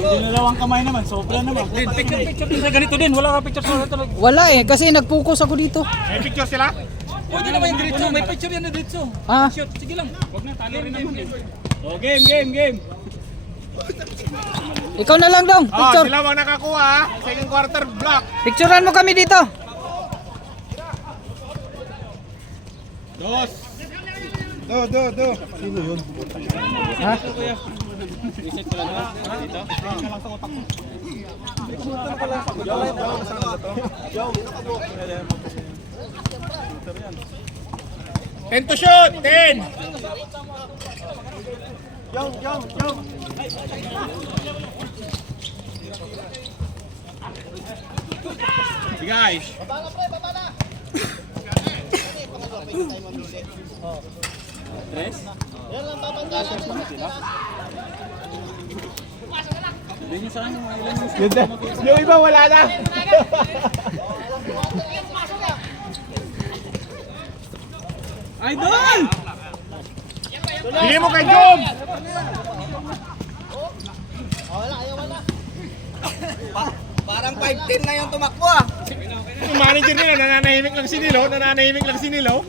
Dalawang kamay naman, sobra naman. Picture sa ganito din, wala ka picture sa ganito. Wala eh, kasi nag-focus ako dito. May picture sila? Pwede naman yung diretso, may picture yan na diretso. Ah? Shoot, sige lang. Huwag na, tali rin naman. Oh, game. Ikaw na lang dong, picture. Sila wag nakakuha, second quarter block. Picturean mo kami dito. Dos. Do. Sino yun? Ha? Reset ko lang dito. Lang sa utak ko. Ten to shoot! 10! Jump. Sige guys. Tres? Yung iba wala na. Idol! Bili mo kay Job! Parang 5-10 na yung tumakbo ah. Yung manager nila, nananahimik lang si Nilo.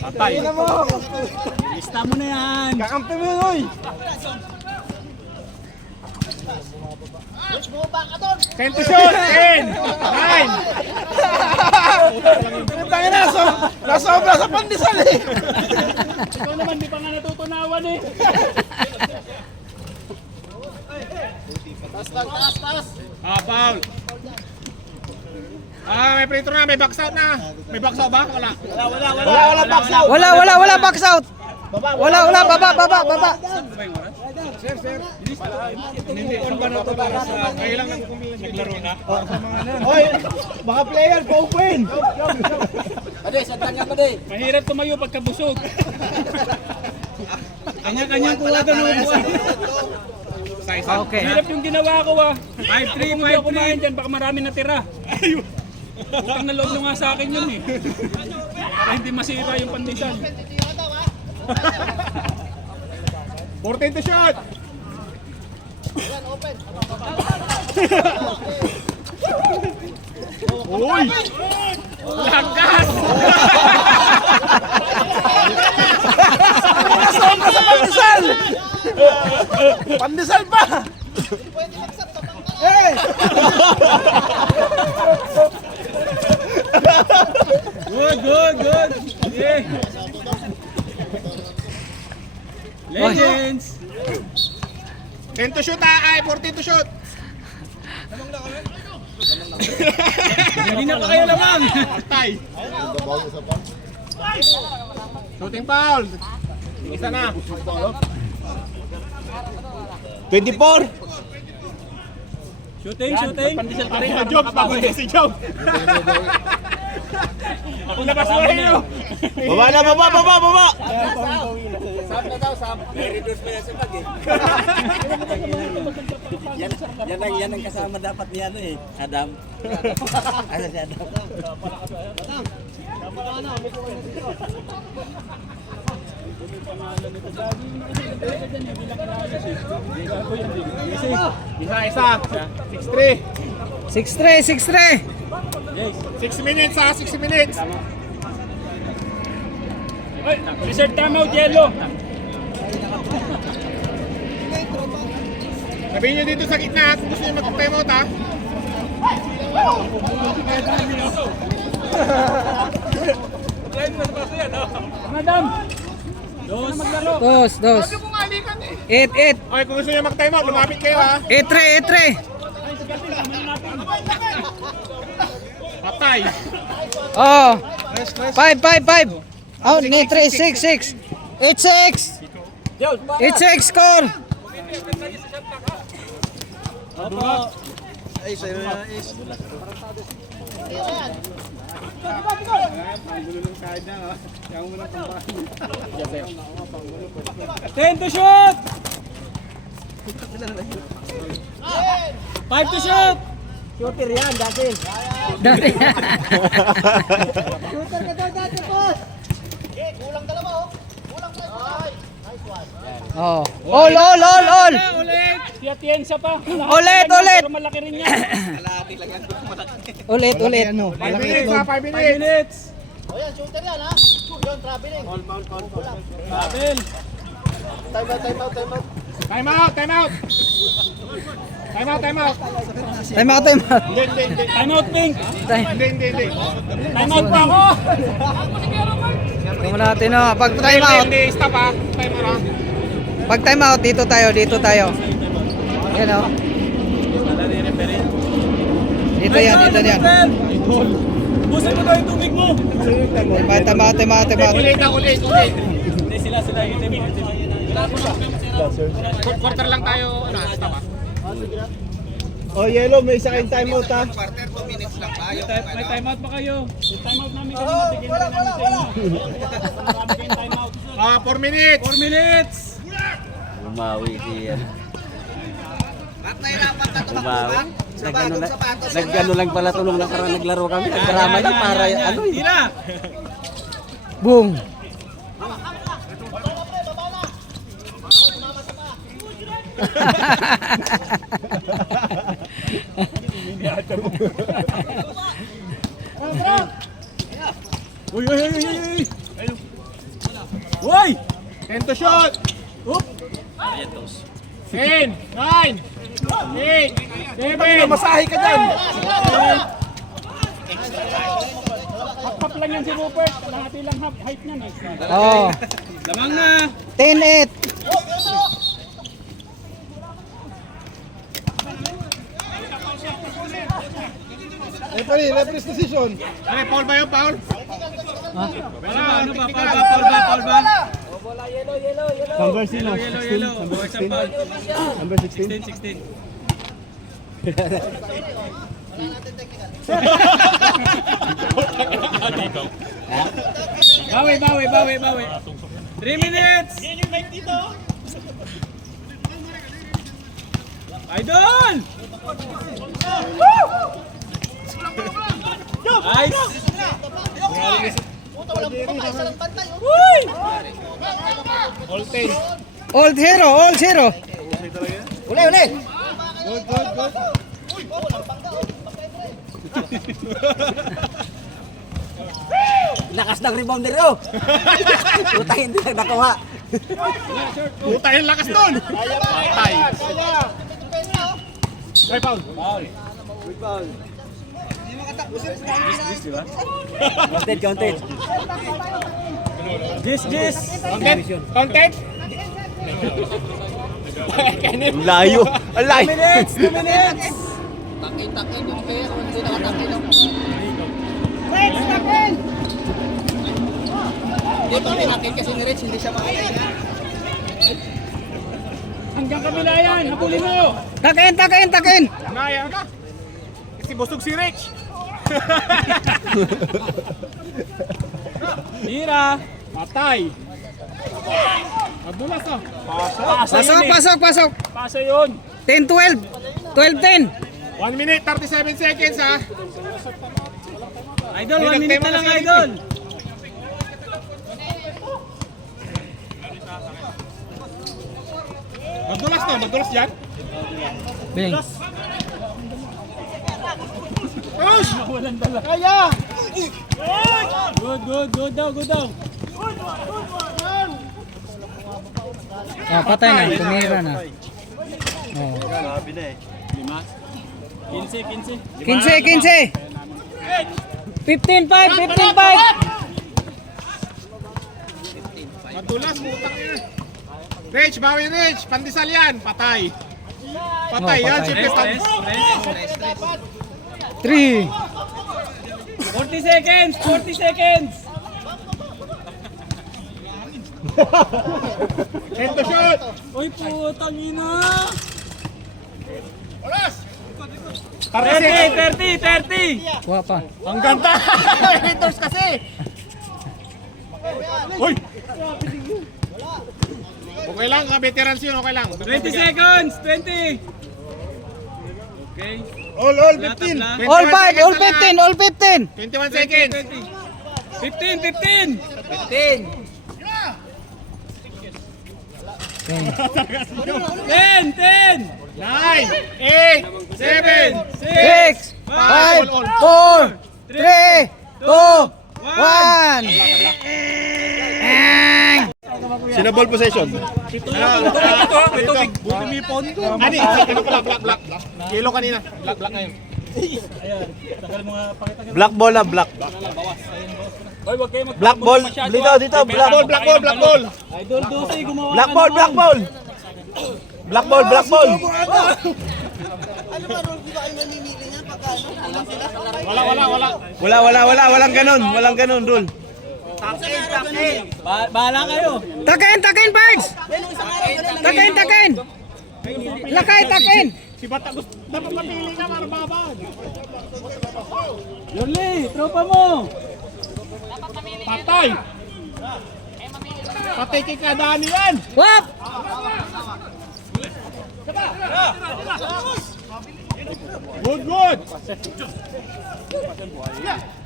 Patay. Lista mo na yan. Kakampi mo yun, oy. Ten to shoot! 10! 9! Tangin na, nasobra sa pandesal eh. Ikaw naman, di pa nga natutunawan eh. Taas. Foul. May free throw na, may box out na. May box out ba? Wala box out. Wala box out. Wala, baba. Hindi on ba na ito para sa kailang naglaro na? Oy, mga player, go win. Pade, santan nga pade. Mahirap tumayo pagkabusog. Kanya-kanyang kuha doon ng upuan. Okay. Mahirap yung ginawa ko 5-3, kung ako kumain dyan, baka marami natira. Utang na loob nyo nga sa akin yun eh. Para hindi masira yung pandesal. 14 to shot! Uy! Lagas! Nasobra sa pandesal. Pandesal pa. Hey! Good! Yeah. Legends! 10 to shoot ay 14 to shoot! Hindi na kayo lamang! Tay! Shooting foul! Isa na! 24. Shooting! Pandesal pa rin! Job! Pagod si Job! Ako labas mo rin yun! Baba. Sam na daw, Sam. May reduce pa yan sa pag eh. yan ang kasama dapat ni ano eh. Adam. Ano si Adam? Isa. 6-3. 6-3. 6 minutes ha, 6 minutes. Ay, reserve timeout, yellow. Sabihin nyo dito sa gitna kung gusto nyo mag-timeout ha. Madam! Dos. 8. Okay, kung gusto nyo mag-timeout, lumapit kayo ha. 8-3. Patay. Oh. 5. Oh, 3-6. 8-6. 8-6 score. Ay, sa'yo na is. Ten to shoot! 5 to shoot! Shooter yan, dati. Dati. Shooter ka daw dati, boss. Oh. All. Ulit! Si Atienza pa. Ulit. Pero malaki rin yan. Ulit. 5 minutes ha, 5 5 minutes. minutes. O yan, shooter yan ha. Yun, traveling. Abel. Time out. Time out. Time out, Pink. Time out pa ako. Tingnan natin oh. Pag time out. Stop ha. Time out ha. Pag time out, dito tayo. Yan oh. Dito yan. Busan mo daw yung tubig mo. Time out. Ulit. Hindi sila. Hindi mo. Quarter lang tayo. Stop ha. Oh, Yellow, may isa kayong time out ha. May time out ba kayo? Yung time out namin kanina. Bigyan na namin sa inyo. Marami kayong time out. 4 minutes. 4 minutes. Umawi siya. Umawi. Nagano lang pala tulong na parang naglaro kami. Nagdrama lang para ano eh. Tira. Boom. Uy! Uy! 10 to shot. Oop! 10, 9, 8, 7. Masahe ka dyan. Half lang yan si Rupert. Kalahati lang height niyan eh. Oh. Lamang na! 10-8. Referee's decision. Ay, foul ba yun, foul? Ano ba? Foul ba? Number 16. Yellow. Boys ang foul. Number 16. 16. Bawi. 3 minutes! Idol! Nice! Puta, walang bumaba. Isa lang bantay. All 10. All zero. Uli. Lakas ng rebounder oh. Puta hindi lang nakuha. Puta yung lakas doon. Patay. Ay, foul. Counted. Jis! Content. Layo. 2 minutes! Takin yung player. Hindi nakatakin lang. Hindi pa tinakin kasi ni Rich. Hindi siya makatakin. Hanggang kabila yan! Habulin mo! Takin. Naya ka. Kasi busog si Rich. Tira! Patay. Madulas oh. Pasok. Pasa yun! 10-12. 12-10. 1 minute 37 seconds ha. Idol, 1 minute na lang, Idol! Madulas yan. Bing. Push! Walang dala. Kaya! Good daw. Oh, patay na. Tumira na. Oh. 15. 15. 15-5. Madulas, putang ina. Rich, bawi Rich. Pandesal yan. Patay. Patay Oh, yan. patay. Siyempre, Stress. 3. 40 seconds! 40 seconds! 10 to shoot. Uy, putang ina! Oras! 30! Kuha pa. Ang ganda! Haters kasi! Uy! Okay lang, veterans yun, okay lang. 20 seconds! 20! Okay. All, 15. All 5, all 15, all 15. 21 seconds. 15, 15. 10, 10. 9, 8, 7, 6, 5, 4, 3, 2, 1. Sinaball possession. Ito, Ani, black. Yellow kanina. Black ngayon. Black ball na black. Hoy, wag kayo Black ball. Dito, black ball. Black ball. Idol Dusay gumawa. Black ball. Black ball. Wala. Walang ganun, rule. Bahala kayo. Takin, Pards! Takin! Lakay, takin! Si Bata gusto dapat mapili ka para babad. Yorli, tropa mo. Patay. Patay kay Kadani yan. Wap! Good.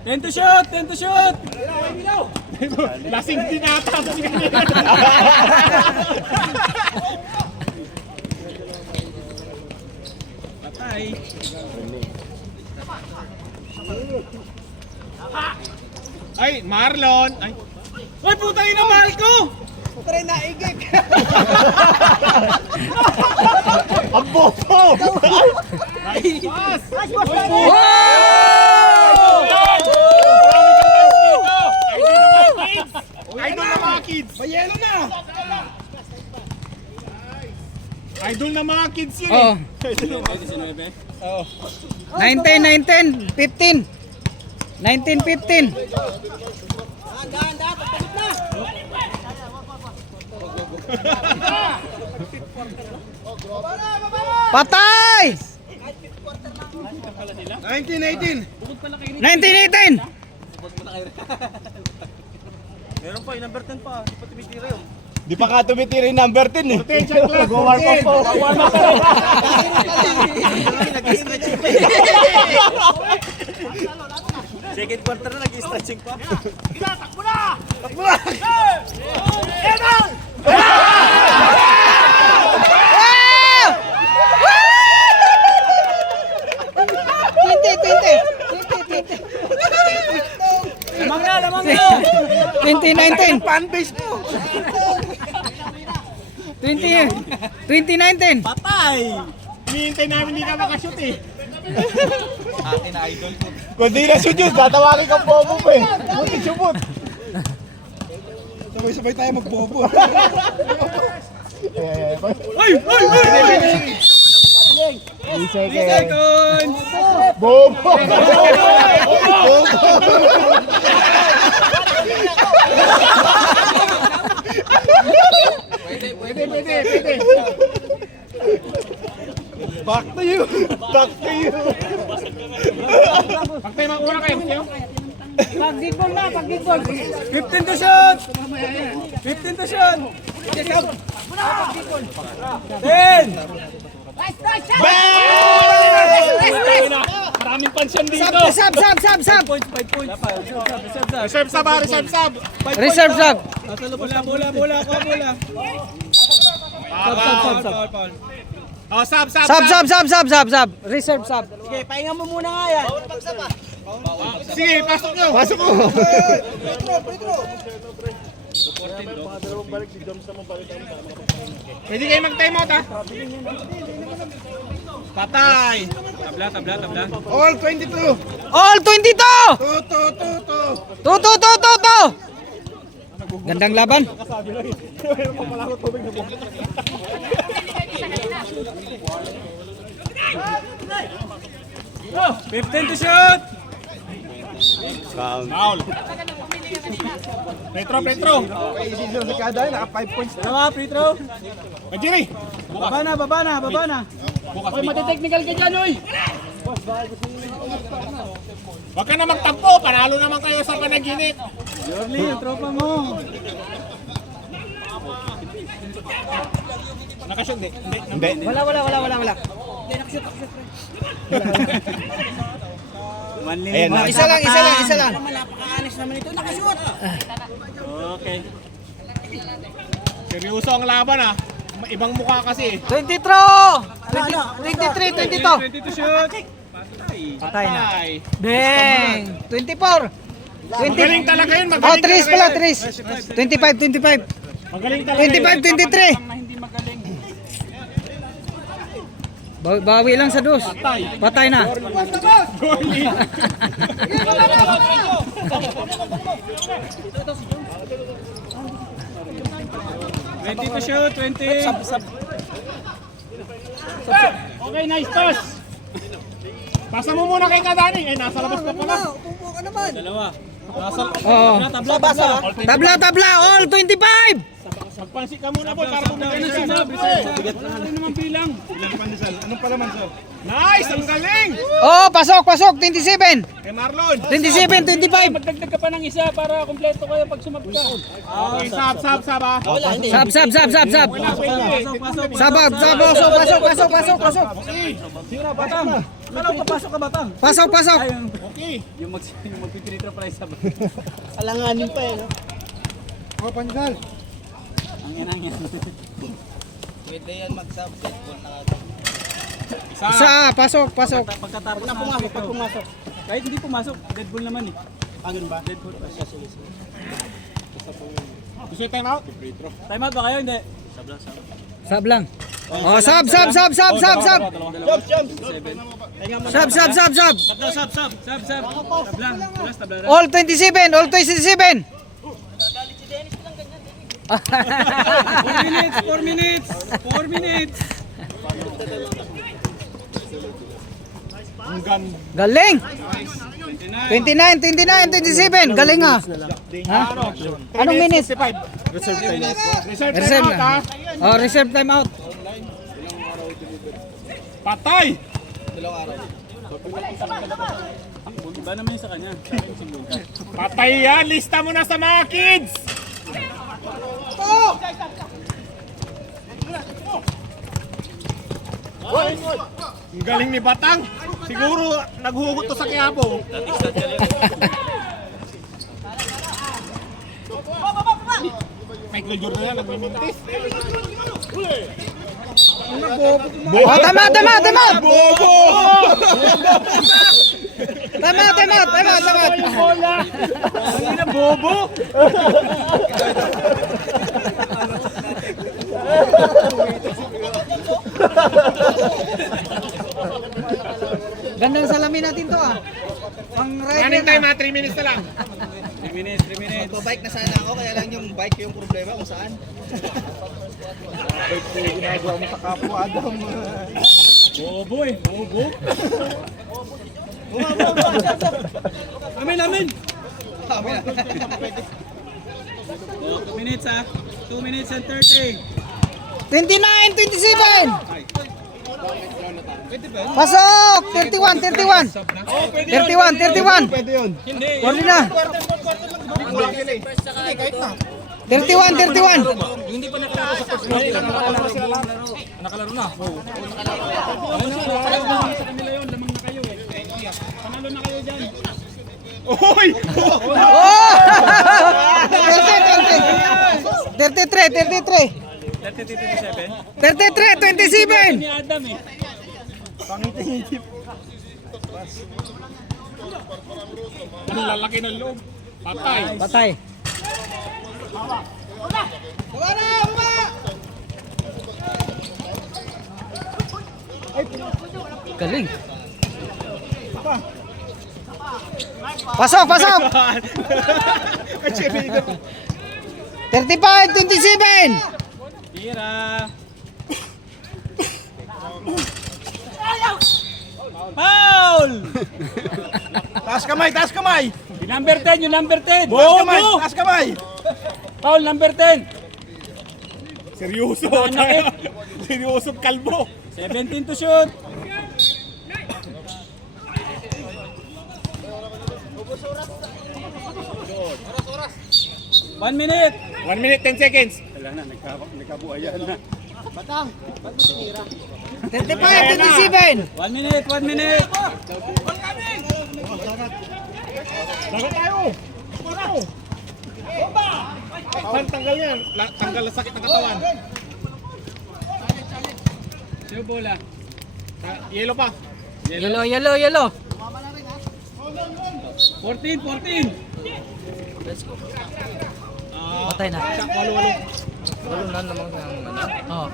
10 to shoot, 10 to shoot. Lasing tinata sa kanila. Patay. Ay, Marlon. Ay. Hoy, putang ina, mahal ko. Ang bobo. Idol na mga kids. Mayelo na. Idol na mga kids yun Oh. 19, 15. 19, 15. Patay! 19, 1918. Meron pa, yung number 10 pa. Di pa tumitira yun. Di pa ka tumitira yung number 10 eh. Potential class. Warm up po. Second quarter na nag-stretching pa. Lamang na. 2019. Fanbase mo. 2019. Patay. Hinihintay namin hindi ka makashoot eh. Kung di na shoot yun, tatawagin kang bobo mo eh. Buti sumot. Sabay-sabay tayo magbobo. Ay! 3 seconds. Bobo. Pwede. Back to you. Pagtay mag-una kayo. 15 to shoot. 15 to shoot. 10. Maraming pansyan dito. Sub. 5 points. Reserve sub. Reserve sub. Bola. Foul. Oh, sub. Sub. Reserve sub. Sige, pasok nyo. Pwede kayo mag-time out ha. Patay. Tabla. All 22. All 22. Tu. Gandang laban. Oh, 15 to shoot. Foul. Petro. Tama, free throw. Jimmy. Baba na. Hoy, mati-technical ka dyan, oy. Huwag ka na magtampo. Panalo naman kayo sa panaginip. Yorli, yung tropa mo. Nakashoot, hindi. Wala. Ayan na. Oh, isa lang, isa lang, isa lang. Napakaanis naman ito. Nakashoot. Okay. Seryoso ang laban ah. Ibang mukha kasi. 23! 23, 22. 22 shoot. Patay na. Patay. Bang! 24. Magaling talaga yun. Oh, Magaling 3 talaga pala, yun. 3. 25, 25. Magaling talaga yun. 25, 23. Na hindi magaling. Bawi lang sa dos. Patay na. Goalie. To shoot, 20. Okay, nice pass. Pasa mo muna kay Kadani. Eh, nasa labas ka pala. Dalawa. Oo. Tabla, tabla. Tabla, tabla, all 25. Magpansi ka muna boy para Ano bumili si ka. Mab? Ano naman bilang? Anong palaman, sir? Nice! Ang galing! Oh, pasok, pasok. 27. Kay Marlon. 27, 25. Magdagdag ka pa ng isa para kompleto kayo pag sumab ka. Okay, sab ah. Sab, sab, sab, sab, sab. Sabab, sab, pasok, pasok, pasok, pasok, pasok. Pasok, pasok. Okay. Yung magpipilitra pa isa ba? Alanganin pa eh. No? Ang yan. Pwede yan mag-subscribe na Isa, pasok, pasok. Pagkatapos na pumasok, pag pumasok. Kahit hindi pumasok, dead ball naman eh. ganun ba? Dead ball. Gusto yung time out? Time out ba kayo? Hindi. Sab lang. Oh, sab, sab, sab, sab, sab, sab. Sab, sab, sab, sab. Sab. Tablang. Plus tabla. All 27, all 27. 4 minutes. Ang ganda. Galing. 29, 29, 27. Galing ah. Ha? Anong minutes? Reserve Reserve time out ha. na. Oh, reserve time out. Patay! Iba naman yung sa kanya. Patay yan! Lista mo na sa mga kids! Ang galing ni Batang. Siguro naghugot to sa Quiapo. Michael Jordan yan, nagmimintis. Oh, tama, tama, tama. Bobo! Tama, tama, tama, tama. Ang ina, bobo! Gandang salamin natin to ah. Pang rider Running time na. ha, 3 minutes na lang. 3 minutes. Bike na sana ako, kaya lang yung bike yung problema kung saan. Ginagawa mo sa kapwa, Adam. Bobo eh. Bobo. Amin. 2 minutes ha. 2 minutes and 30. 29, 27. Pasok! 31, 31. 31, 31. Pwede yun. Hindi. Wala na. 31, 31. Hindi pa nakalaro sa first game. Nakalaro na. Sa kanila yun. Lamang na kayo eh. Panalo na kayo dyan. Uy! Oh! 33, 33. 30-27. 33, 27. Ni Adam eh. Ang lalaki ng loob. Patay. Patay. Galing. Pasok, pasok. 35, 27. Tira. Foul! Taas kamay, taas kamay! Yung number 10, yung number 10. Taas kamay, taas kamay! Foul, number 10. Seryoso. Nanakit. Seryoso kalbo. 17 to shoot. One minute. 1 minute, 10 seconds. Wala na, nagkabuayan na. Batang, ba't mo tinira? 35, 27. 1 minute, 1 minute. Lagot tayo! Saan tanggal yan? Tanggal na sakit ng katawan. Sino bola? Yellow pa. Yellow, yellow, yellow. 14, 14. Patay na. Walo. Walo na naman ng ano. Oh.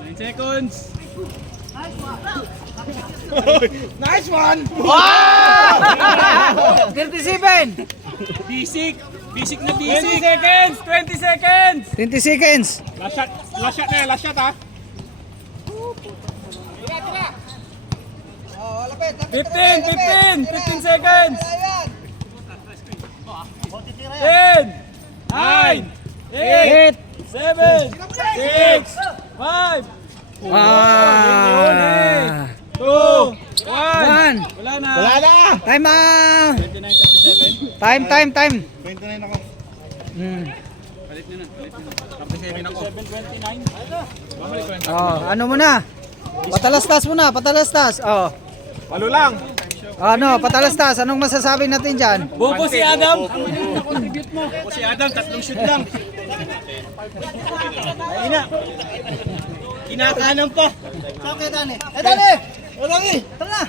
9 seconds. Nice one! 37. Basic. Basic na basic. 20 seconds. 20 seconds. 20 seconds. Last shot na yan, last shot ha. 15 seconds. 10, 9, 8, 7, 6, 5, 2, 1. One. Wala na. Wala na! Time 29, 37. Time. 29 ako. Palit nyo na. 37 ako. 7, 29. Oh, ano mo na? Patalastas mo na, patalastas. Oh. Walo lang. Ano, patalastas. Anong masasabi natin diyan? Bobo si Adam. Contribute mo. Bobo si Adam, 3 shoot lang. Ayun na. Kinakanan pa. Saan kaya Dani? Dani! Walangi! Tara na!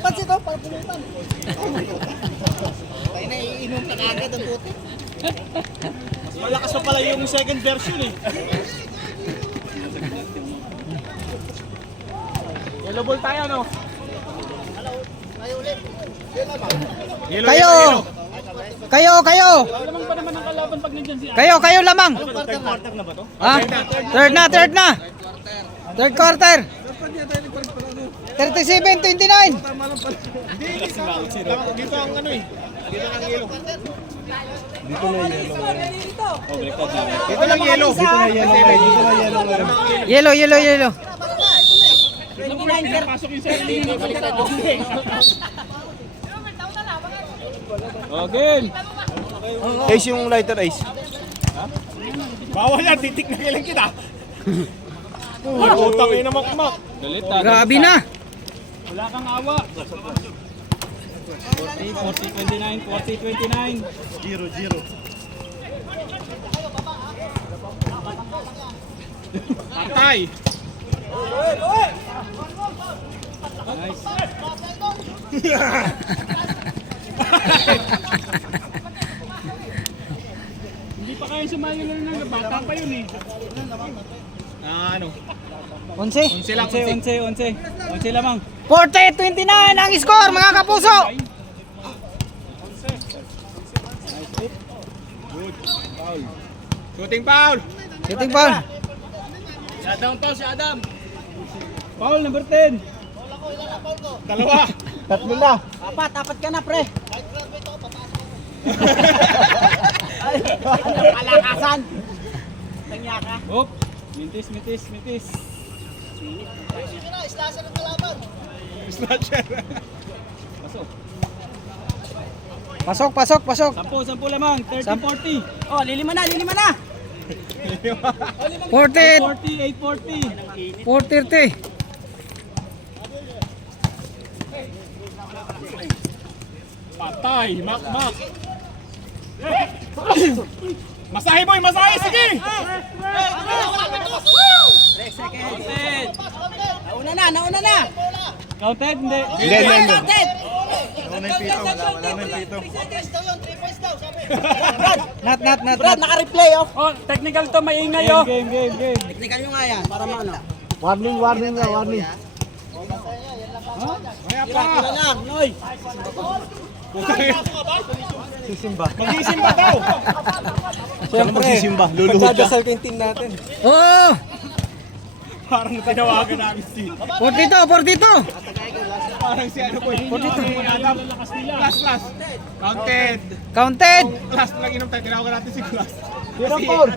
Pansit oh, pagpulutan. Tayo na iinom ka agad ang puti. Malakas pa pala yung second version eh. Yellow ball tayo, no? Yellow, Kayo. Kayo. Lamang pa naman ang kalaban pag nandiyan si Adam. Kayo lamang. Third quarter na ba to? Ha? Third na. Third quarter. 37, 29. Dito ang ano eh. Dito ang yellow. Dito lang yellow. Yellow. Pasok yung sa linya. Okay. Ace yung lighter ace. Bawal yan, titik na kailan kita. Utang yun na makmak. Dalit. Grabe na. Wala kang awa. 40, 29, 40, 29. 0. Patay. Nice. Hindi pa kayo sumayo na bata pa yun eh. Ano? 11. 11 lang. 11 lamang. 40-29 ang score mga kapuso. Shooting foul. Shooting foul. Si Adam pa, si Adam. Foul number 10. Dalawa. Tatlo na. Apat ka na pre. Palakasan. Tangya ka. Hop. Mintis. Snatcher. Pasok. Pasok. 10 lamang. 30, 40. Oh, lilima na. 40, 40, 840. 430. Patay. Mak. Masahe boy, masahe. Sige. Nauna na. Counted? Hindi. Hindi. Not. Brad, naka-replay oh. Oh, technical to, maingay oh. Game. Teknikal nyo nga yan, para maano. Warning na. Kaya pa. Tira lang, Noy. Mag-isimba daw. Siyempre. Magsisimba. Luluhod ka. Kayong team natin. Oh! Parang tinawagan namin si. 42. Parang si ano po. Adam. Last. Counted. Last lang inom tayo. Tinawagan natin si Glass. 24.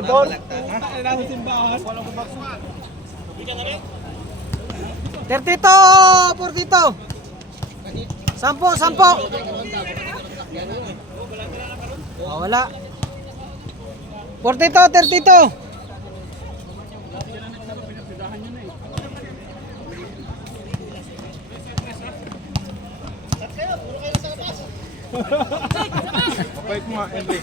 24. Nasa simbahan. 32, 42. 10. Oh, wala. 42, 32. Mabait mo nga, Henry.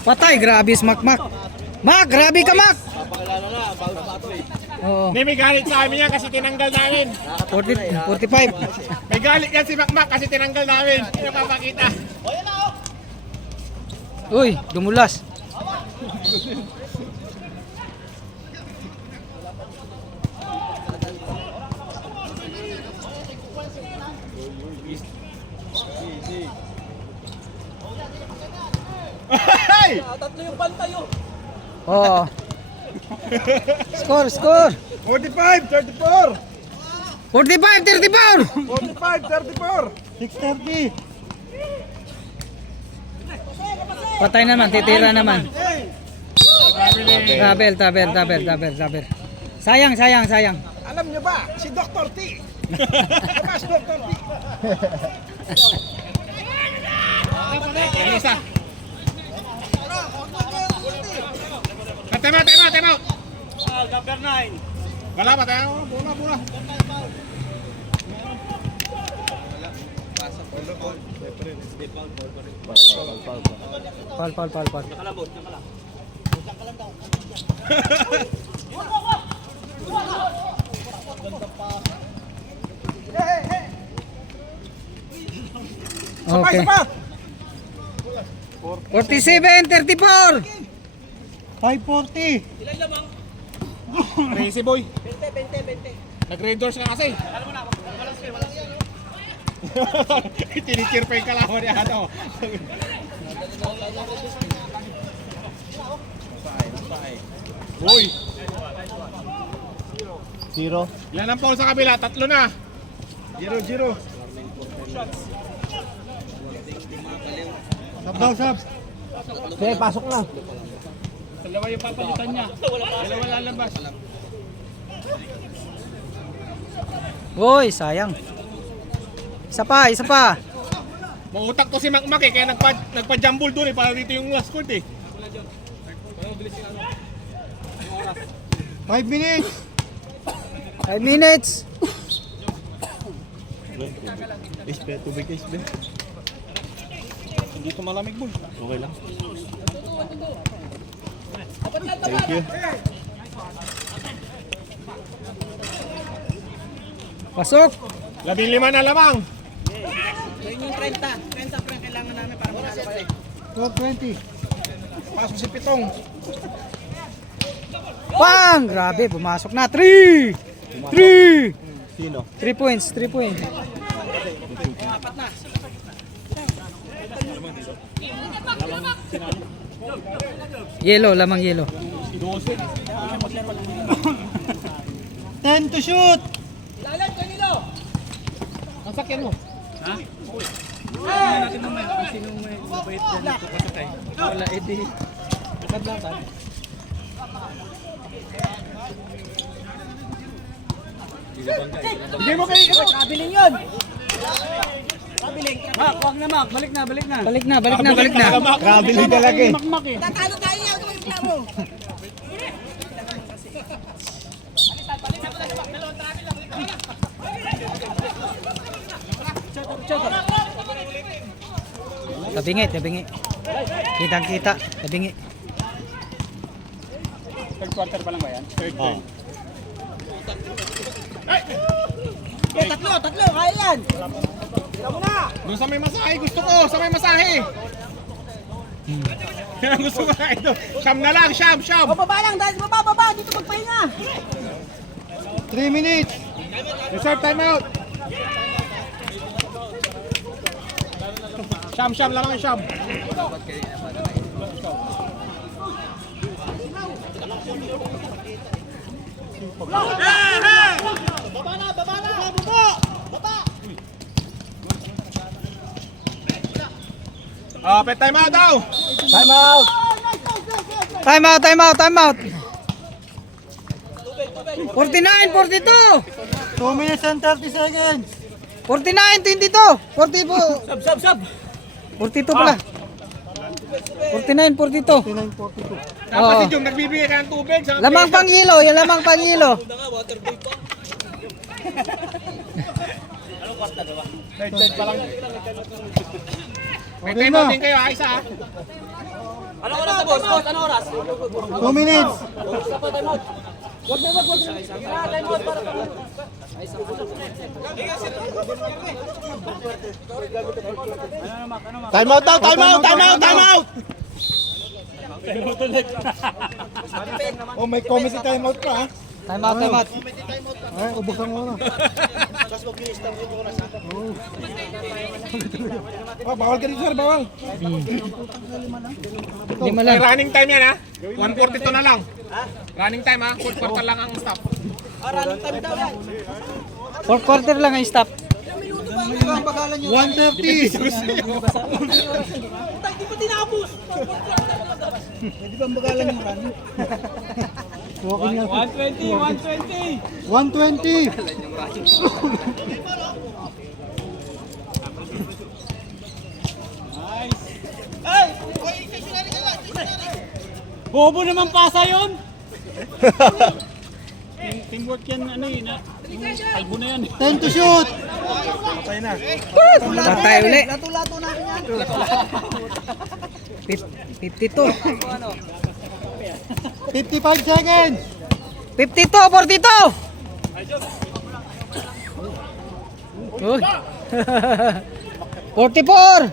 Patay, grabe si Mac. Mac, grabe ka, Mac. Papakilala na, bago sa bato eh. Oo, Hindi, may galit sa amin yan kasi tinanggal namin. 45. May galit yan si Makmak kasi tinanggal namin. Hindi napapakita. Uy, dumulas. Hey! Tatlo yung bantay oh. Oo. Score. 45, 34! 45, 34. 45, 34! 630. Patay naman, titira naman. Tabel. Sayang. Alam niyo ba, si Dr. T. Mas Dr. T. Ano isa? Time out! Number 9. Wala pa tayo. Bola. Pal. Okay. 47, 34. 540. Crazy boy. 20. Nag-red doors ka kasi. Tinikir pa yung kalawan niya. Ano? Boy. 0. Ilan ang foul sa kabila? 3 na. 0-0. Sab. Okay, pasok na. Dalawa yung papalitan niya. Dalawa lalabas. Uy, sayang. Isa pa. Mautak to si Makmak eh, kaya nagpa-jumble doon eh, para dito yung last court eh. 5 minutes. 5 minutes. Ispe, tubig ispe. Dito malamig boy. Okay lang. Thank you. Pasok. 15 na lamang. Yun yung 30 pa rin kailangan namin para manalo kayo. 1220. Pasok si Pitong. Bang! Grabe, pumasok na. 3! Sino? 3 points. Lamang yellow. 10 to shoot. Ang sakyan mo. Ha? Tingnan natin naman kung sino may mabait dyan dito pasakay. Wala, edi. Kadlakan. Hindi mo kayo. Kabiling yun! Mak, wag na Mak. Balik na. Balik na. Grabe lang talaga eh. Makmak eh. Tatalo tayo yan! Huwag yung klaro! Tabingi. Kitang-kita. Tabingi. Third quarter pa lang ba yan? Oh. Tatlo! Kaya yan! Doon sa may masahe, gusto ko. Sa may masahe. Yan ang gusto ko na ito. Siyam na lang, siyam. Bababa lang! Dahil bababa! Dito magpahinga! 3 minutes. Reserve timeout. Siyam lamang, siyam. Pet timeout daw. Time out. 49, 42. 2 minutes and 30 seconds. 49, 22. 42. Sab. 42 pala. 49, 42. 49-42. Dapat Oo. si Jung nagbibigay ka ng tubig. Sa Lamang pang hilo, yung lamang pang hilo. Third pa lang. May time out din kayo, isa ha. 2 minutes. Time out daw, time out, time out, time out! Oh, may comedy time out pa ha. Time out, time out. Ay, ubos ang oras. Oh, bawal ka rin sir, bawal. Lima May lang. running time yan ha. 1:42 na lang. Running time ha. 4 quarter lang ang stop. Fourth quarter lang ang stop. 1:30. Pwede ba bagalan yung run? 120. 120. Bobo naman pasa yun! Teamwork yan, ano yun, kalbo na yan. 10 to shoot. Patay uli. Lato-lato natin yan. 52. 55 seconds. 52, 42. Uy. 44.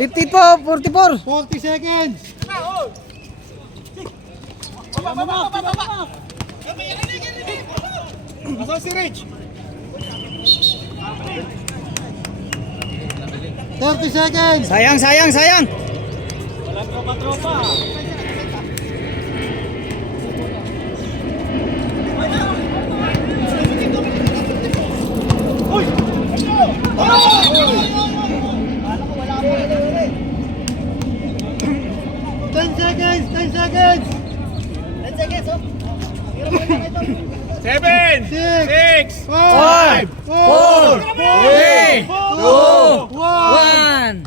52, 44. 40 seconds. Nasaan si Rich? 30 seconds. Sayang, sayang, sayang. Ten seconds. 10 seconds. 10 seconds, oh. 7, 6, 6, 5, 4, 3, 2, 1. 1.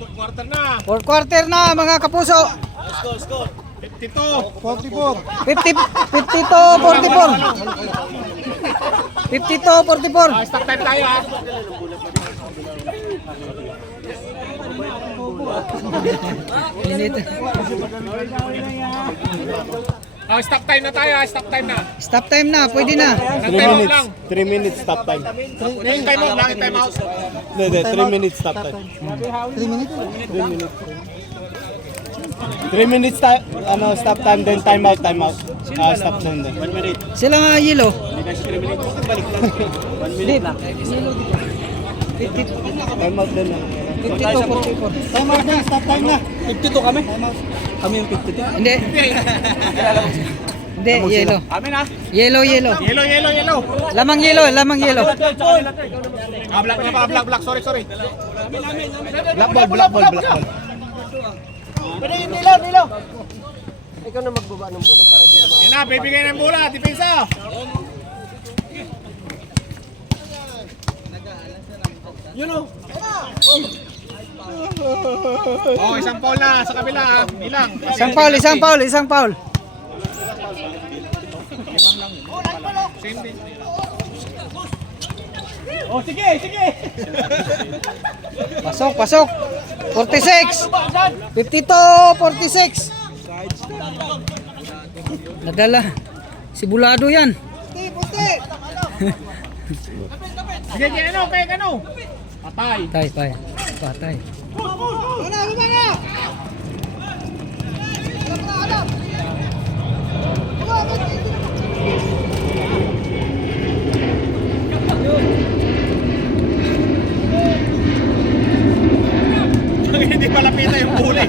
4 quarter na. Fourth quarter na mga kapuso. 52. 44. 52, 44. 52, 44. Stop time tayo ha. Init. Stop time na tayo ha. Stop time na. Stop time na, pwede na. Nag time out lang. 3 minutes stop time. Time out lang. Time out. Hindi, 3 minutes stop time. 3 minutes stop time, then time out, time out. Stop time then. 1 minute. Sila nga yelo. Time out din lang. 52, 44. Time out din, stop time na. 52 kami. Kami yung 52. Hindi. Hindi, yelo. Amin ha. Yelo, yelo. Yellow, yellow, yellow. Lamang yelo, lamang yelo. Black. Sorry. Black ball, black ball, black ball. Yan na, bibigay ng bola. Depensa. Oh, isang foul na sa kabila ha. Ilang. Isang foul, isang foul, isang foul. Same din. Oh, sige, sige! Pasok, pasok. 46. 52, 46. Nadala. Sibulado yan. Sige, ano? Patay. Patay, patay. Patay. Hindi pala pita yung huli.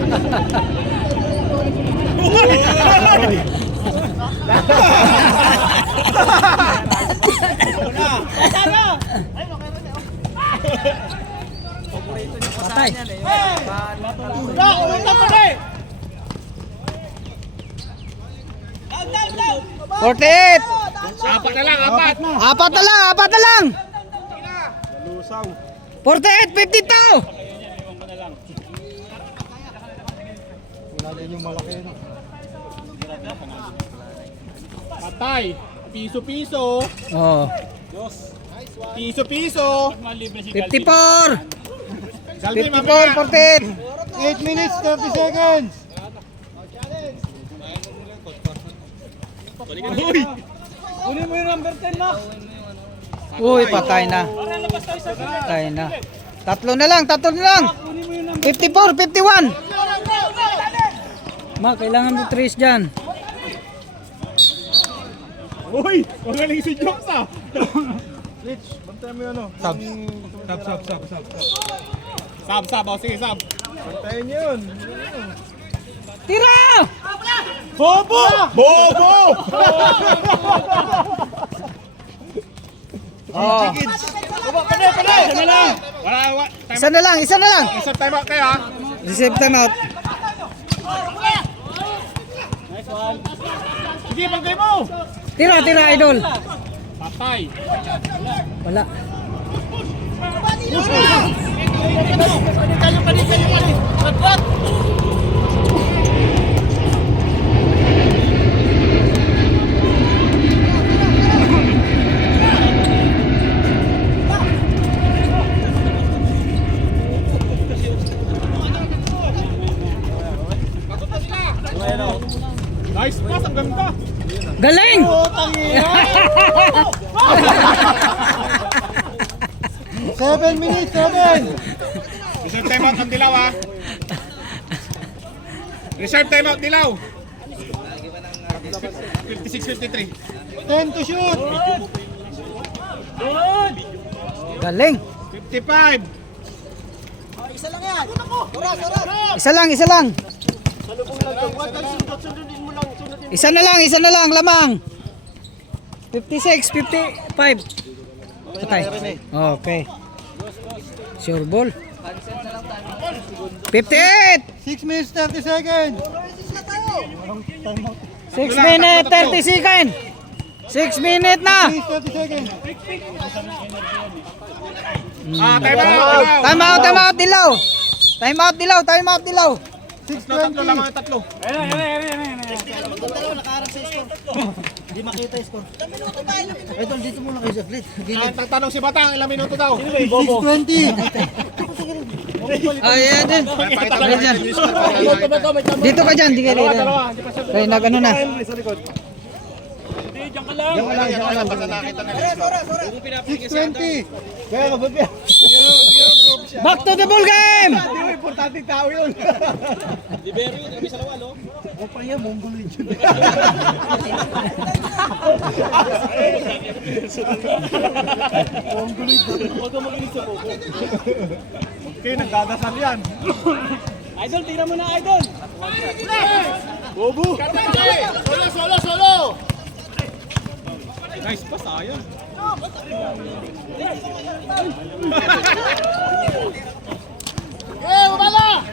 Patay. Forty-eight. Apat na lang, apat. Apat na lang, apat na lang. 48, 52. Patay. Piso-piso. Oh. Piso-piso. Malibre si 54. Salvi, 54, mamaya. 14. 8 minutes, 30 seconds. Uy! Kunin mo yung number 10 na. Uy, patay na. Patay na. Tatlo na lang. Kunin mo yung number 54, 51. Ma, kailangan mo trace dyan. Uy! Magaling si Jokes ah! Rich, bantayan mo yung ano. Sab, oh, sige, sab. Bantayan yun. Tira! Bobo! Bobo! Oh. Isa na lang! Wala, Isa na lang. Isa time out kayo ha! Receive time out. Sige, bangkay mo! Tira, idol. Patay! Wala. Nice pass, ang ganda! Galing! Seven minutes, 7. Reserve time out ng Dilaw ha! Reserve time out, Dilaw! 56-53. 10 to shoot. Galing. 55! Isa lang. Isa na lang, lamang. 56, 55. Patay. Okay. Sure ball. 58. 6 minutes, 30 seconds. 6 minutes, 30 seconds. 6 minutes na. 30 seconds. Time out! Time out, Dilaw. Time out, Dilaw. 6-20 lang mga tatlo. Hindi makita yung score. Idol, dito muna kayo sa grid. Tatanong si Batang, ilang minuto daw? 6:20. Ayan din. Pakita mo dyan. Dito ka dyan, di ka dito. Kaya nag-ano na. Hindi, dyan ka lang. Basta nakita nila. 6:20. Kaya kababya. Back to the ball game. Importanteng tao yun. Okay, nagdadasal yan. Idol, tira mo na, Idol. Bobo! Solo! Nice pa, sayang. Wala!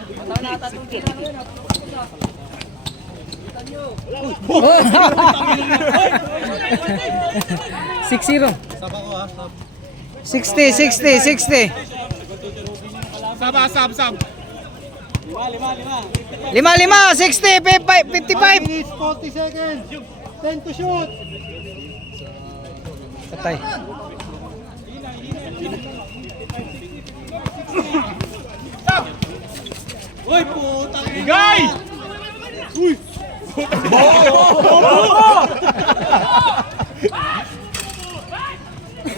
6-0. 60. Sab. 5, 60, 55. Minutes, 40 seconds. 10 to shoot. Patay. Uy, putang ina. Bigay! Uy!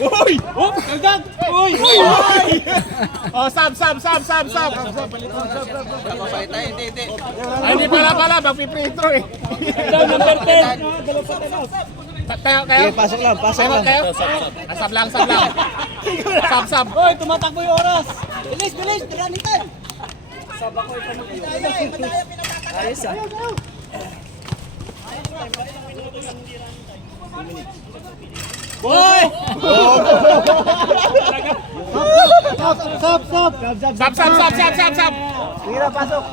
Uy! Oh, kagad. Uy. Oh, sab. Ay, hindi pala, mag-free throw eh. Down number 10. Dalawa pa tayo. Tayo kayo? Pasok lang. Tayo kayo? Sab lang. Sab. Uy, tumatakbo yung oras. Bilis, running time. Ayos ah. Boy! Sab. Tira, pasok.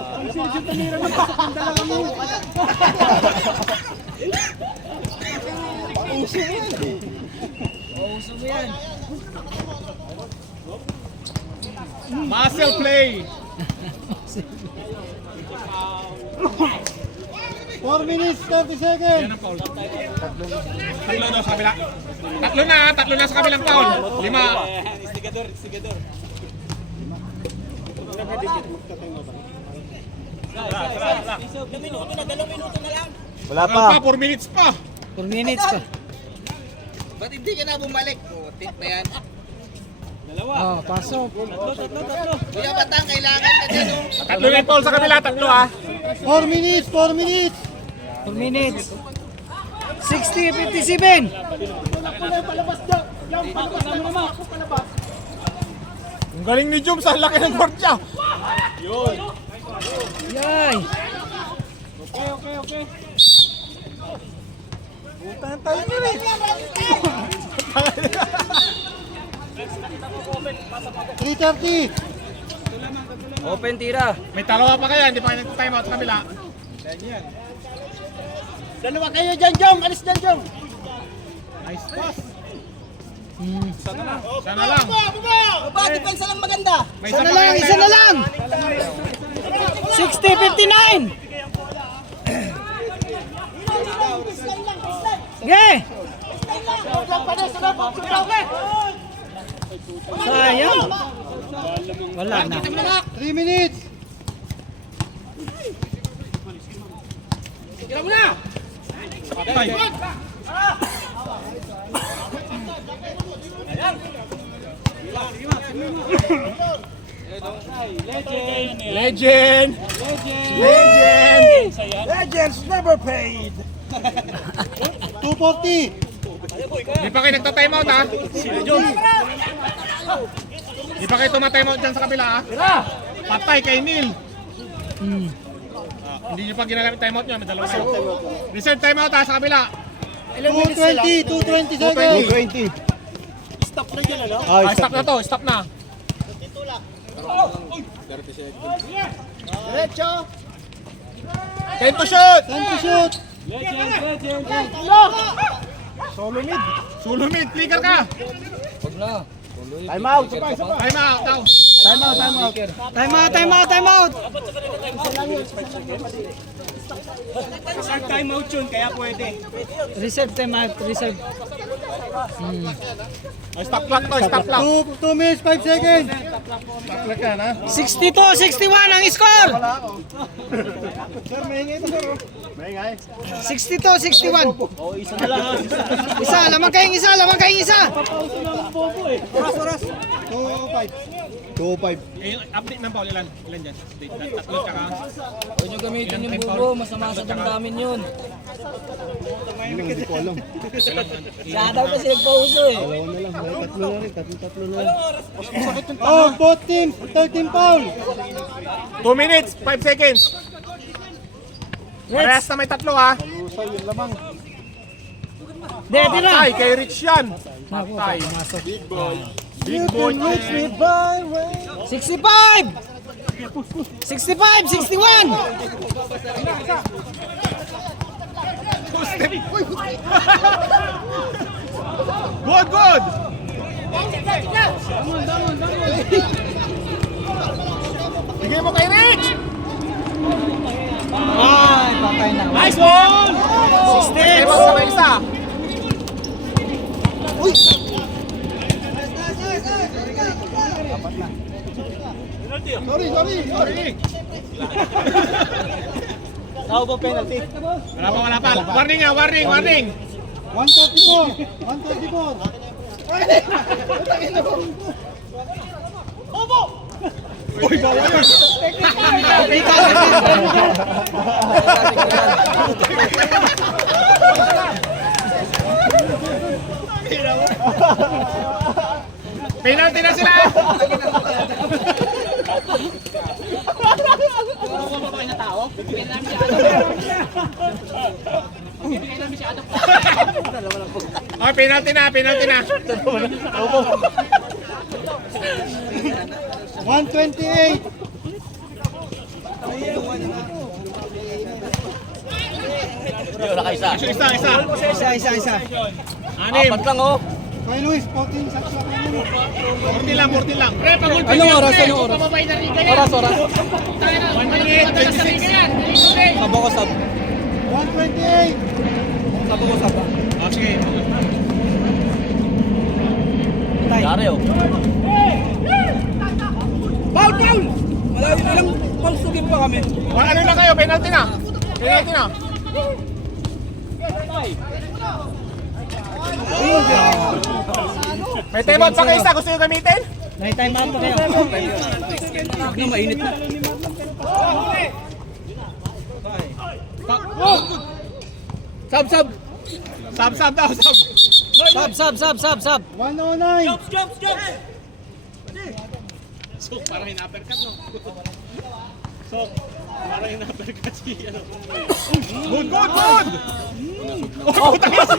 Muscle play. 4 minutes, 30 seconds. Yan ang foul. Tatlo daw sa kabila. Tatlo na sa kabilang foul. 5. Istigador. Wala pa. 4 minutes pa. 4 minutes pa. Ba't hindi ka na bumalik? Putik na yan. Oh, pasok. Kuya Batang, kailangan ka dyan. Tatlo na yung foul sa kabila. Tatlo 4 minutes, 4 minutes. 4 minutes. 60-57. Ang galing ni Jum sa laki ng court niya. Yay. Okay. Puntahan tayo nyo eh. 3:30. Open tira. May dalawa pa kaya, hindi pa kayo nag-time out sa kabila. Dalawa kayo dyan, Jong. Alis dyan, Jong. Nice pass. Sana lang. Baba, depensa lang maganda. May Isa pa na lang, kayong isa na time out. lang. 60-59. Okay. Sayang. Wala na. 3 minutes. Patay. Legend! Legends never paid. 2:40. Hindi pa kayo nagta-time out ha? Hindi pa kayo tuma-time out dyan sa kabila ha? Patay kay Neil. Hindi nyo pa ginagamit time out nyo, may dalawa kayo. Reserve time out ha sa kabila. 2:20, 2:20 seconds. 220. Stop na dyan, ano? Ah, stop na to, stop na. Diretso. 10 to shoot! 10 to shoot. Solo mid, clicker ka! Time out. Time out daw. Time out. Time out yun, kaya pwede. Reserve time out. Reserve. Stop clock to, stop clock. 2 minutes, 5 seconds. 62-61 ang score. Sir, maingay ito, sir. Maingay. 62-61. Isa, lamang kayong isa. 205. Eh, update ng Paul, ilan dyan? Tatlo ka ka. Huwag nyo gamitin yung bubo, masama sa damdamin yun. Hindi ko alam. Siya daw kasi nagpauso eh. Dalawa na lang. May tatlo na rin. Tatlo na lang. Oh, both teams, 13 foul. 2 minutes, 5 seconds. Parehas na may tatlo ha. Lusay yung lamang. Dede na. Patay, kay Rich yan. Patay. Big boy. me by way. 65! 61! Good! Bigay mo kay Rich! Ay, patay na. Nice ball! 16! Sabay isa. Sorry. How about penalty? Wala pa. Warning. 134. Uy, bawa yun. Penalty na sila. Oh, penalty na. 128. Isa. Apat lang oh. Kay Luis, 14 shots lang yun. 14 lang. Pre, pag-ulpin Anong yan, oras? pre. Anong oras? Pababay na rin kayo. Oras. 1 minute, 26. Sabo ko sab. Oh, sige. Yari oh. Foul! Foul! Malayo ilang pangsugin pa kami. Ano na kayo? Penalty na. Penalty na. May timeout pa kayo isa. Gusto nyo gamitin? May time out pa kayo. Huwag na mainit na. Sab, sab! Sab daw, sab. Sub. 109. So, parang in-uppercut, no? So, parang in-uppercut si, ano. Good! Oh, putang ina!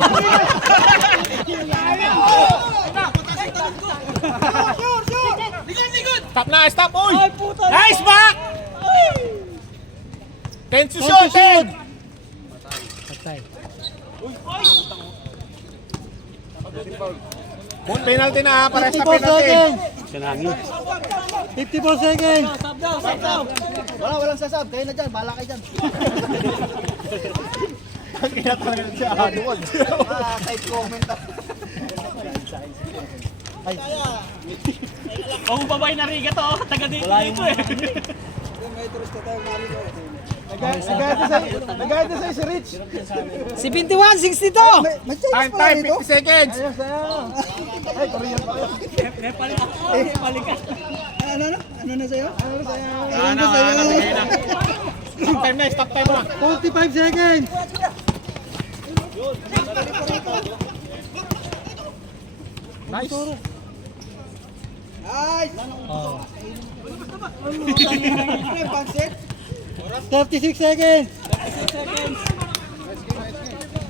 Stop! Uy! Nice back! 10 to shoot, 10! Penalty na, pares na 54 penalty. seconds. 54 seconds. Walang sasab. Kayo na dyan. Bala kayo dyan. Ang kaya talaga siya, doon. Type comment. Oh, babay na riga to. Taga dito dito eh. Nag-add na sa'yo si Rich. 71-62! Time, 50 seconds. Ano na sa'yo? Ano, bigay na. Stop time na. 45 seconds. Nice. Nice! 36 seconds.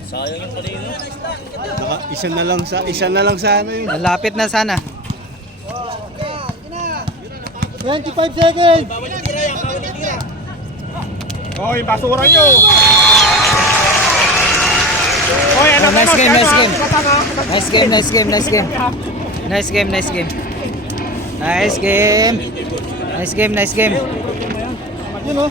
Sayang yung kanina. Isa na lang sa ano yun. Malapit na sana. 25 seconds. Oh, yung basura nyo. Oy, ano Nice game. Yun o.